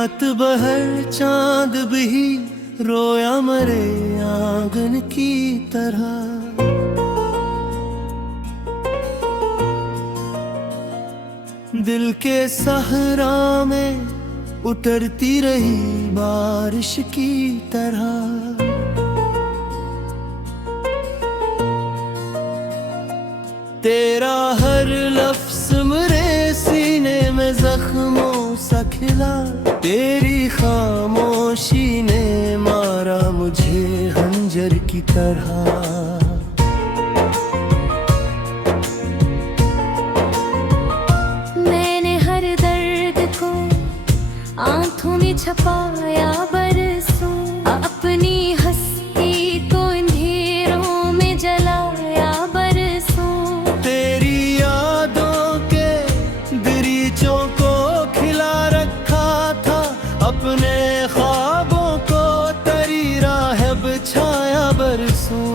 रात बहर चांद भी रोया मरे आंगन की तरह। दिल के सहरा में उतरती रही बारिश की तरह। तेरा हर लफ्ज़ मेरे सीने में जख्मों सा खिला। तेरी खामोशी ने मारा मुझे खंजर की तरह। मैंने हर दर्द को आंखों में छपाया बरसों। अपनी हंसी को अंधेरों में जलाया बरसों। तेरी यादों के दरीचों को खिला रखा था। अपने ख्वाबों को तरी राह बिछाया बरसों।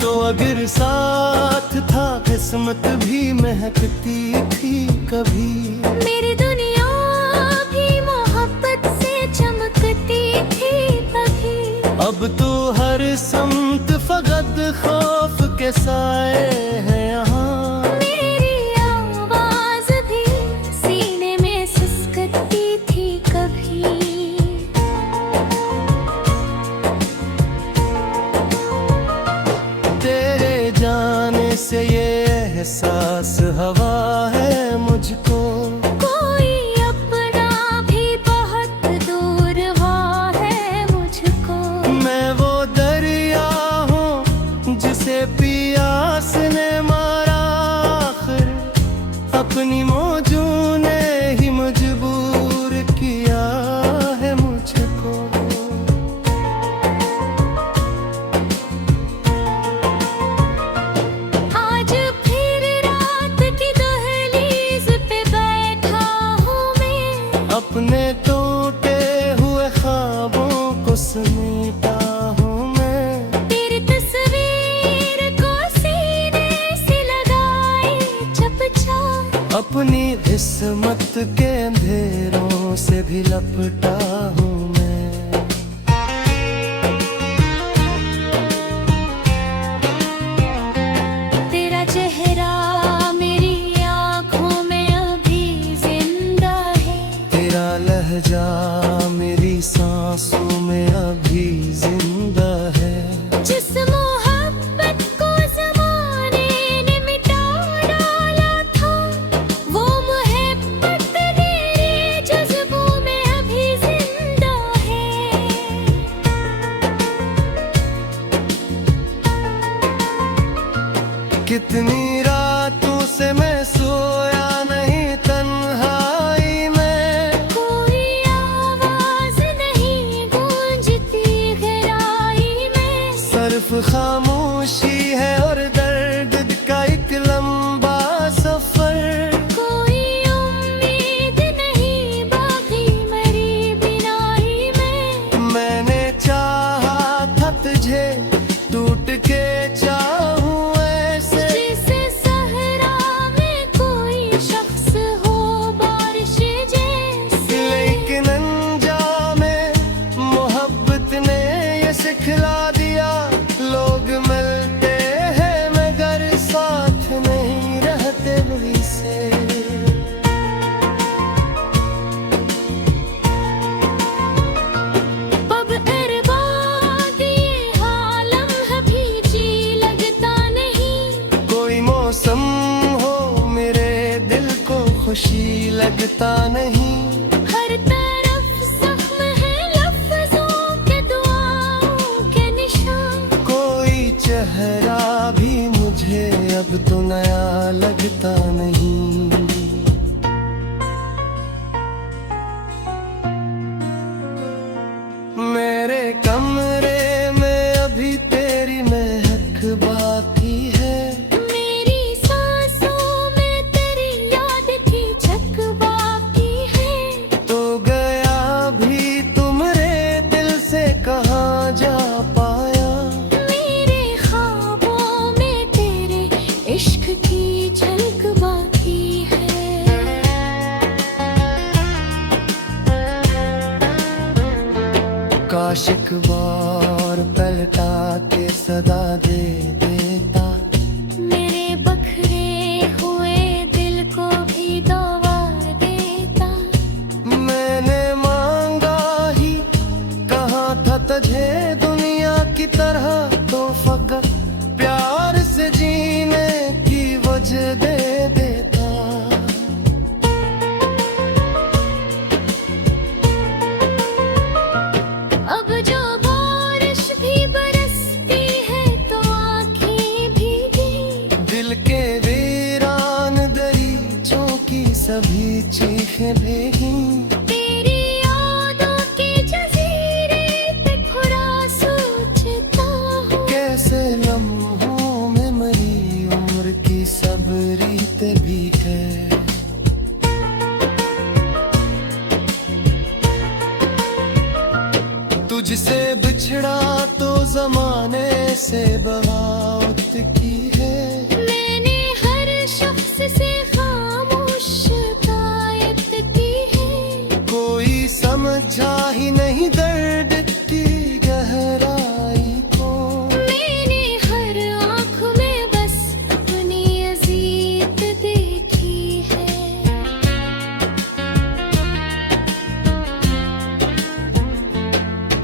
तो अगर साथ था किस्मत भी महकती थी कभी। मेरी दुनिया भी मोहब्बत से चमकती थी तभी। अब तो हर समत फकत खौफ के साए हैं यहाँ। मेरी आवाज भी सीने में सिसकती थी कभी। तेरे जाने से ये एहसास हवा है मुझको। कोई अपना भी बहुत दूर हुआ है मुझको। मैं वो दरिया हूँ जिसे प्यास ने मारा। आखिर अपनी मौजों ने ही मजबूर किया है मुझको। आज फिर रात की दहलीज पे बैठा हूँ मैं। अपने टूटे हुए ख्वाबों को समेटा हूँ मैं। तेरी तस्वीर को सीने से लगाए चपचाप। अपनी किस्मत के अंधेरों से भी लपटा हूँ मैं। तेरा चेहरा मेरी आँखों में अभी जिंदा है। तेरा लहजा मेरी सांसों में अभी जिंदा है। जिस मोहब्बत को ज़माने ने मिटा डाला था। वो मोहब्बत तेरे जज्बों में अभी जिंदा है। कितनी रातों से मैं सोया नहीं तन्हाई में। कोई आवाज नहीं गूंजती गहराई में। सिर्फ खामोशी है और दर्द का एक लंबा सफर। कोई उम्मीद नहीं बाकी मरी बिनाई में। मैंने चाहा था तुझे टूट के चाहूं ऐसे। जैसे सहरा में कोई शख्स हो बारिश जैसे। लेकिन अंजामे मोहब्बत ने ये सिखला दिया। लोग मिलते हैं मगर साथ नहीं रहते वही से। अब बर्बाद ये हालम भी जी लगता नहीं। कोई मौसम हो मेरे दिल को खुशी लगता नहीं। हर तरफ जख्म है लफ्जों के दुआओं के निशान। कोई चेहरा भी मुझे अब तो नया लगता नहीं। मेरे कमरे में अभी तेरी महक बाकी है। मेरी सांसों में तेरी याद की झक बाकी है। तो गया भी तुमरे दिल से कहाँ जा पाया। मेरे ख्वाबों में तेरे इश्क की झलक आशिक बार पलटा के सदा दे देता, मेरे बखरे हुए दिल को भी दवा देता। मैंने मांगा ही कहा था तुझे दुनिया की तरह, तो फकत प्यार से जीने की वजह दे देता। अब जो बारिश भी बरसती है तो आँखें भीगी, दिल के वीरान दरीचों की सभी चीखें भीगी। तेरी यादों के जजीरे पे खुदा सोचता हूँ, कैसे लम्हों में मरी उम्र की सब रीतें भी है। तुझसे बिछड़ा तो जमाने से बगावत की है। मैंने हर शख्स से खामोश शिकायत की है। कोई समझा ही नहीं दर्द की गहराई को, मैंने हर आँख में बस अपनी अजीत देखी है।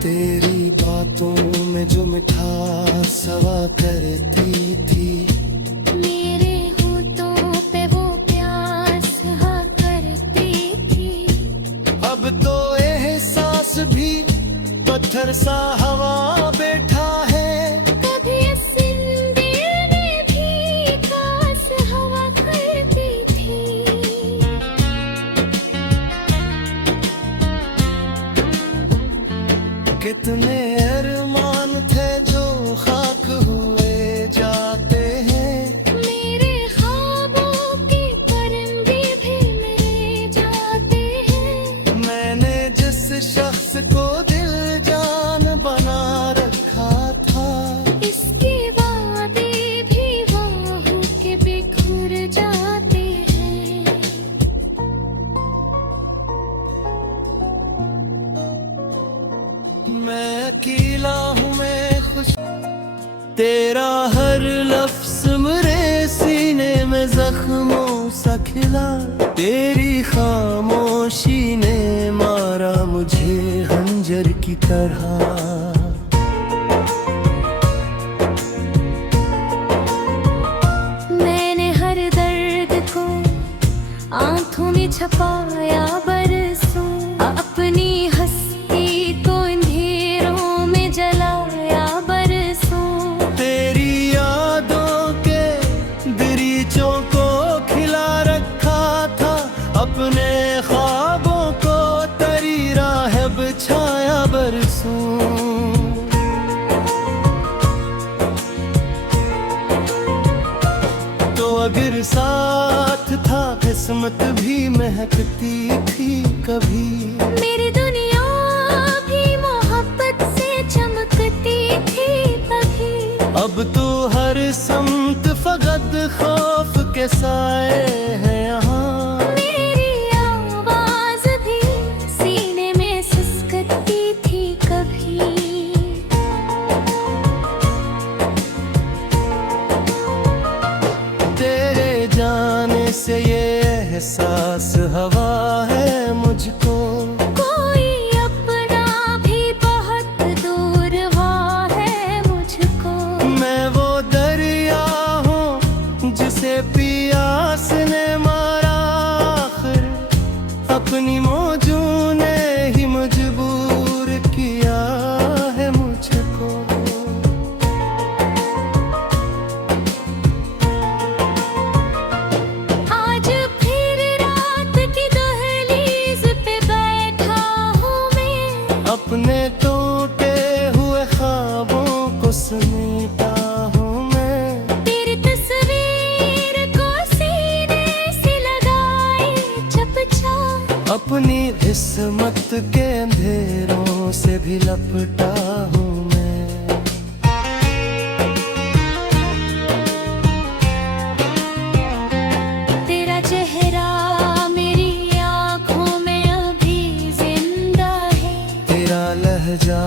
तेरी बातों में जो मिठास हवा करती थी, मेरे होठों पे वो प्यास हा करती थी। अब तो एहसास भी पत्थर सा हवा बैठा है। कभी इस दिल में भी खास हवा करती थी। कितने अरमान थे जो खाक हुए जाते हैं, मेरे ख्वाबों के परिंदे भी मिल जाते हैं। मैंने जिस शख्स को दिल जान बना रखा था, इसके वादे भी वाहों के बिखर जाते हैं। मैं अकेला हूँ मैं खुश, तेरा हर लफ्ज मेरे सीने में जख्मों सा खिला। तेरी खामोशी ने मारा मुझे खंजर की तरह। मैंने हर दर्द को आंखों में छपाया बरसों, अपनी हस्ती को अंधेरों में जलाया बरसों। तेरी यादों के दरीचों को खिला रखा था, अपने ख्वाबों को तरी राह बिछाया बरसों। तो अगर साथ था किस्मत भी महकती थी कभी। मेरी दुनिया भी मोहब्बत से चमकती थी तभी। अब तो हर समत फकत खौफ के साए हैं यहाँ। मेरी आवाज भी सीने में सिसकती थी कभी। तेरे जाने से ये एहसास हवा है मुझको, कोई अपना भी बहुत दूर हुआ है मुझको। मैं वो दरिया हूँ जिसे पियास ने मारा, आखिर अपनी मौजों ने ही मजबूर किया है मुझको। आज फिर रात की दहलीज पे बैठा हूँ मैं, अपने टूटे हुए ख्वाबों को समेटा हूँ मैं। तेरी तस्वीर को सीने से लगाए चपचाप, अपनी किस्मत के अंधेरों से भी लपटा हूँ मैं। तेरा चेहरा मेरी आँखों में अभी जिंदा है। तेरा लहजा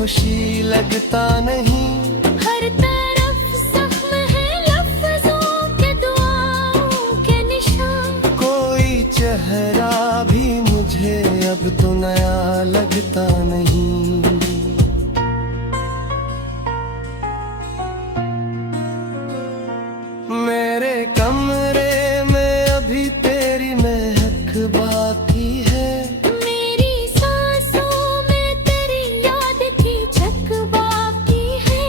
खुशी लगता नहीं। हर तरफ जख्म है लफ्जों के, दुआओं के निशान। कोई चेहरा भी मुझे अब तो नया लगता नहीं। मेरे कमरे में अभी तेरी महक बाकी है। मेरी सांसों में तेरी याद की झलक बाकी है।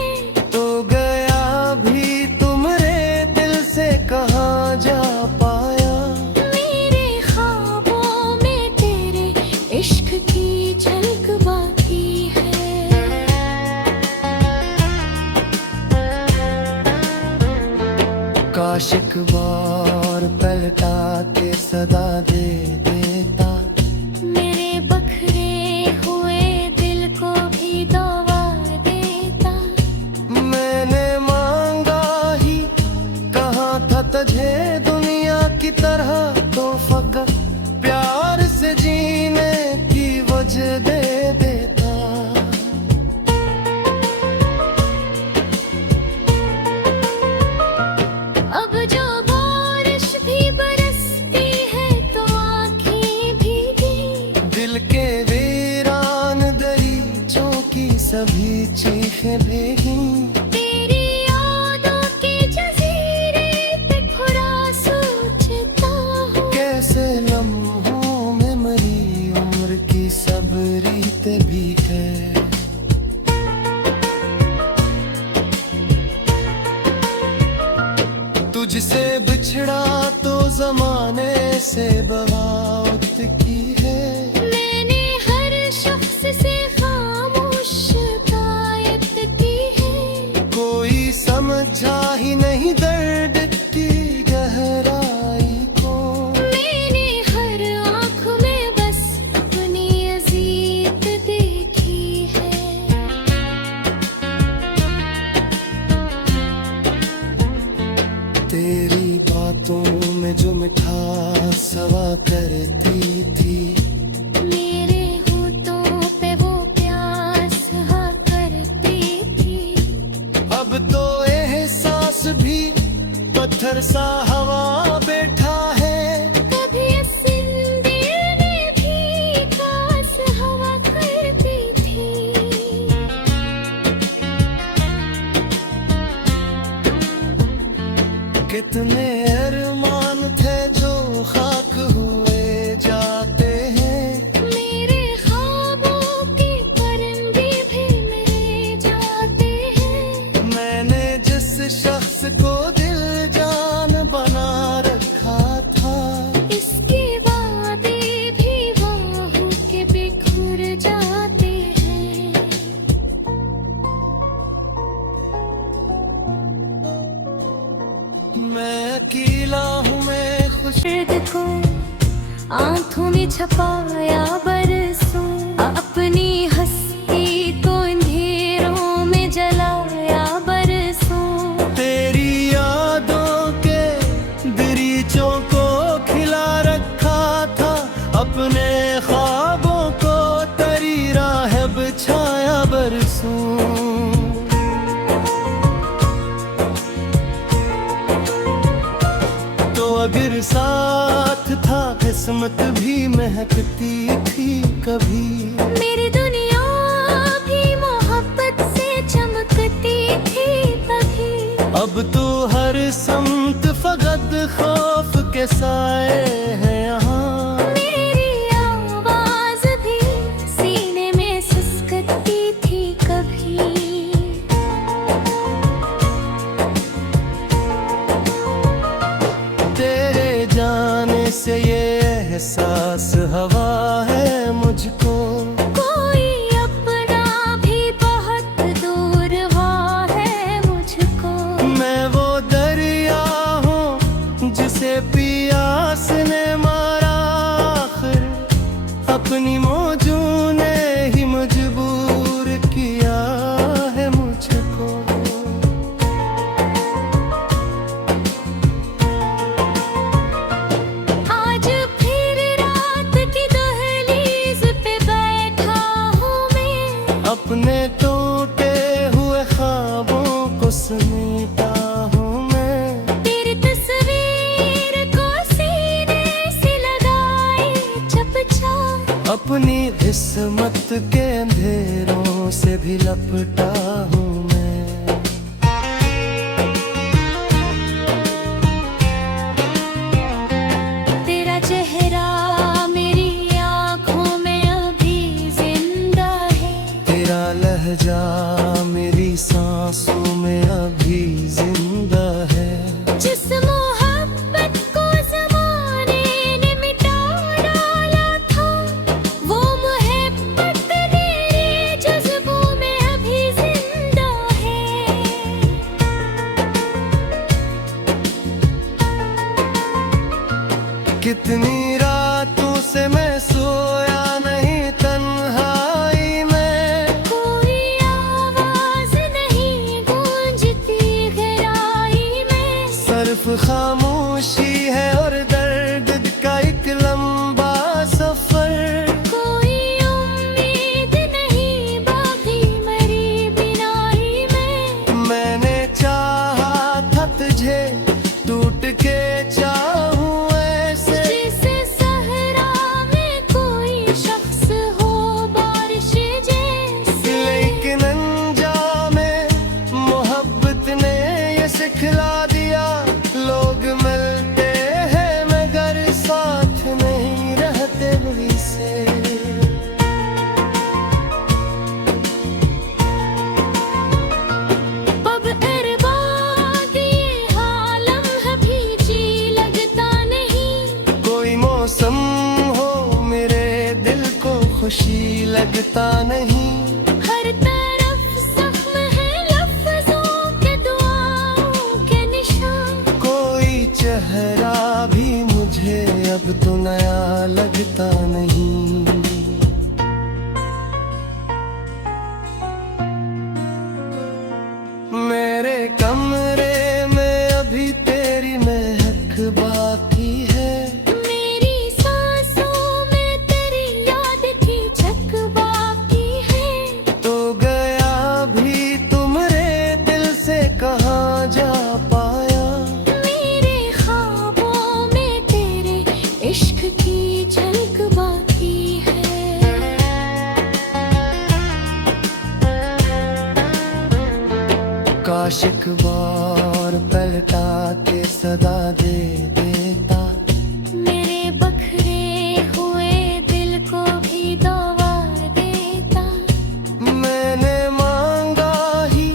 तो गया भी तुमरे दिल से कहाँ जा पाया। मेरे ख्वाबों में तेरे इश्क की झलक बाकी है। काश एक बार पलटा के सदा दे देता। मेरे बखरे हुए दिल को भी दवा देता। मैंने मांगा ही कहाँ था तुझे दुनिया की तरह, तो फकत प्यार से जीने की वजह दे देता। अब जो बारिश भी बरसती है तो आँखें भीगी। दिल के वीरान दरीचों की सभी चीखें भीगी। तेरी यादों के जजीरे पे खुदा सोचता हूँ। कैसे लम्हों में मरी उम्र की सब रीतें भी है। तुझसे बिछड़ा तो जमाने से बगावत की है। मैंने हर शख्स से खामोश शिकायत की है। कोई समझा ही नहीं दर्द की गहराई को। मैंने हर आँख में बस अपनी अजीत देखी है। तेरी बातों में जो मिठास हवा करती थी। मेरे होठों पे वो प्यास हा करती थी। अब तो एहसास भी पत्थर सा हवा बैठा है। कभी इस दिल में भी खास हवा करती थी। कितने अरमान थे जो खाक हुए जाते हैं। मेरे ख्वाबों के परिंदे भी मेरे जाते हैं। मैंने जिस शख्स को दिल जान बना रखा था। इसके वादे भी वाहों के बिखर जाते हैं। मैं अकेला हूँ, मैं खुश। दर्द को आंखों में छपाया बरसों। अपनी हंसी को अंधेरों में जलाया बरसों। तेरी यादों के दरीचों को खिला रखा था। अपने ख्वाबों को तरी राह बिछाया बरसों। तो अगर साथ था किस्मत भी महकती थी कभी। मेरी दुनिया भी मोहब्बत से चमकती थी तभी। अब तो हर समत फकत खौफ के साए हैं यहाँ। मेरी आवाज भी सीने में सिसकती थी कभी। तेरे जाने से ये एहसास हवा है मुझको। कोई अपना भी बहुत दूर हुआ है मुझको। मैं वो दरिया हूँ जिसे पियास ने मारा। आखिर अपनी मौजों ने ही मजबूर किया है मुझको। आज फिर रात की दहलीज पे बैठा हूँ मैं। अपने तो किस्मत के अंधेरों से भी लपटा हूँ मैं। तेरा चेहरा मेरी आँखों में अभी जिंदा है, तेरा लहजा मेरी सांसों में अभी जिंदा है। जिस मोहब्बत को ज़माने ने मिटा डाला था, वो मोहब्बत तेरे जज्बों में अभी जिंदा है। कितनी रातों से मैं सोया नहीं तन्हाई में, कोई आवाज़ नहीं गूंजती गहराई में। सिर्फ खामोशी है और दर्द का एक लंबा सफर। कोई उम्मीद नहीं बाकी मरी बिनाई में। मैंने चाहा था तुझे टूट के चाहूं ऐसे, जैसे सहरा में कोई शख्स हो बारिश जैसे। लेकिन अंजामे मोहब्बत ने ये सिखला दिया, लोग मिलते हैं मगर साथ नहीं रहते वही से। अब अरबाद ये हालम भी जी लगता नहीं। कोई मौसम हो मेरे दिल को खुशी लगता नहीं। हर तरफ जख्म है लफ्जों के, दुआओं के निशान। कोई चेहरा भी मुझे अब तो नया लगता नहीं। मेरे कमरे में अभी तेरी महक बाकी है, मेरी सांसों में तेरी याद की झक बाकी है। तो गया भी तुमरे दिल से कहाँ जा पाया। मेरे ख्वाबों में तेरे इश्क की झलक बाकी है। काश एक बार पलटा के सदा दे देता, मेरे बखरे हुए दिल को भी दवा देता। मैंने मांगा ही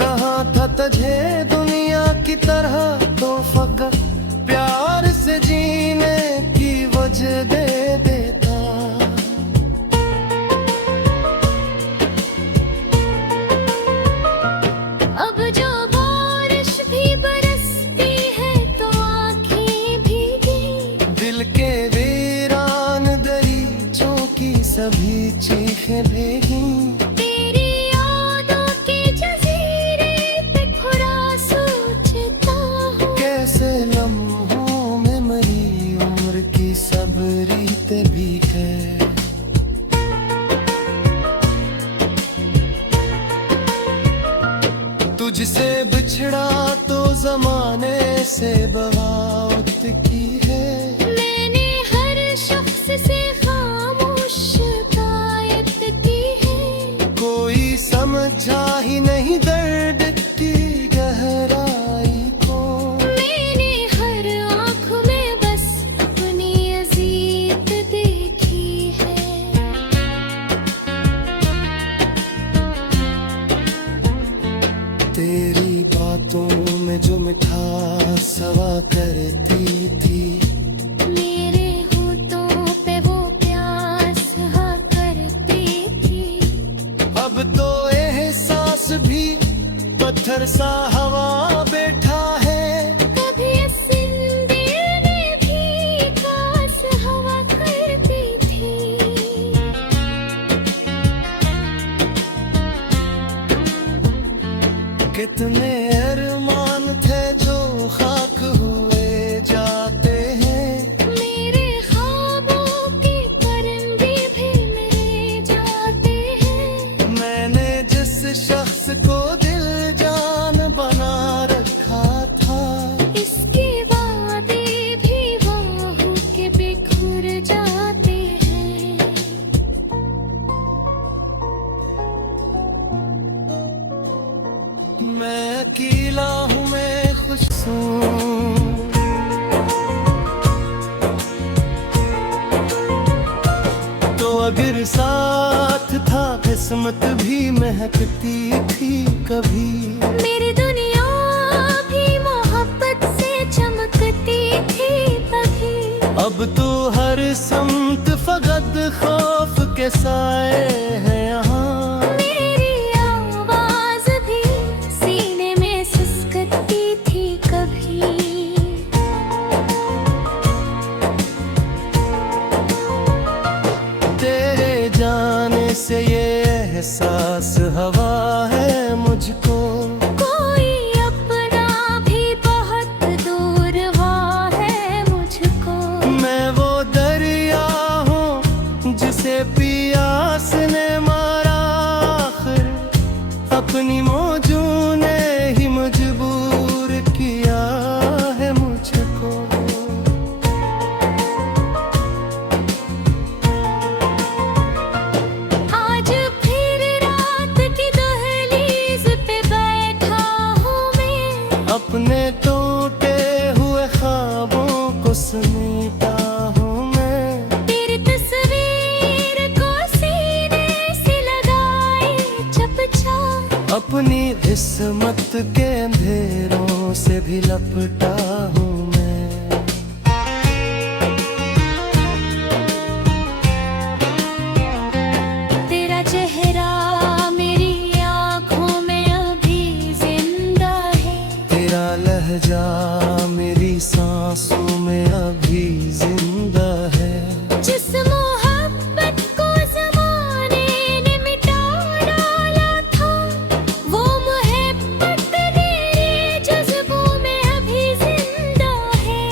कहाँ था तुझे दुनिया की तरह, तो फकत प्यार से जीने की वजह दे देता। अब जो बारिश भी बरसती है तो आँखें भीगी। दिल के वीरान दरीचों की सभी चीखें भीगी। तेरी यादों के जजीरे पे खुदा सोचता हूँ। कैसे लम्हों में मरी उम्र की सब रीतें भी गए। तुझसे बिछड़ा तो जमाने से बगावत की है। मैंने हर शख्स से खामोश शिकायत की है। कोई समझा ही नहीं दर्द की गहराई को। मैंने हर आँख में बस अपनी अजीत देखी है। तेरी बातों में जो मिठास हवा करती थी, मेरे होठों पे वो प्यास हा करती थी। अब तो एहसास भी पत्थर सा हवा बैठा है। कभी इस दिल में भी काश हवा करती थी। कितने अरमान थे जो खाक हुए जाते हैं। मेरे ख्वाबों के परिंदे भी मेरे जाते हैं। मैंने जिस शख्स को दिल जान बना रखा था, इसके वादे भी वाहों के बिखर जाते हैं। अकेला हूँ मैं खुश हूँ। तो अगर साथ था किस्मत भी महकती थी कभी। मेरी दुनिया भी मोहब्बत से चमकती थी तभी। अब तो हर समत फकत खौफ के साए हैं यहाँ। मेरी आवाज भी सीने में सिसकती थी कभी। तेरे जाने से ये एहसास हवा है मुझको। कोई अपना भी बहुत दूर हुआ है मुझको। मैं वो दरिया हूँ जिसे पियास ने मारा आखिर। अपनी मौजों ने ही मजबूर किया है मुझको। आज फिर रात की दहलीज पे बैठा हूँ मैं। अपने टूटे हुए ख्वाबों को समेटा हूँ मैं। तेरी तस्वीर को सीने से लगाए चपचाप। अपनी किस्मत के अंधेरों से भी लपटा हूँ मैं। तेरा चेहरा मेरी आँखों में अभी जिंदा है। तेरा लहजा मेरी सांसों में अभी जिंदा है। जिस मोहब्बत को ज़माने ने मिटा डाला था, वो मोहब्बत तेरे जज्बों में अभी जिंदा है।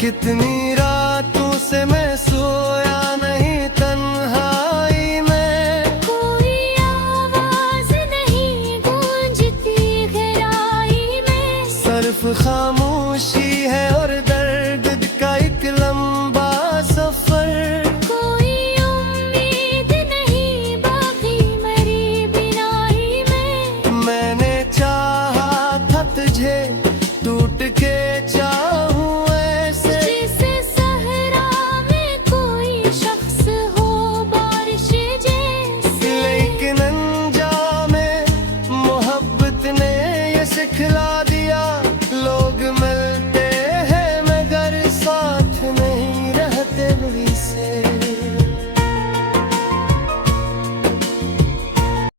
कितनी रातों से मैं सोया नहीं तन्हाई में। कोई आवाज नहीं गूंजती गहराई में। सिर्फ खामोशी है और दर्द का एक लंबा सफर। कोई उम्मीद नहीं बाकी मरी बिनाई में। मैंने चाहा था तुझे टूट के चाहूं ऐसे। जैसे सहरा में कोई शख्स हो बारिश जैसे। लेकिन अंजामे मोहब्बत ने ये सिखला दिया। लोग मिलते हैं मगर साथ नहीं रहते वही से।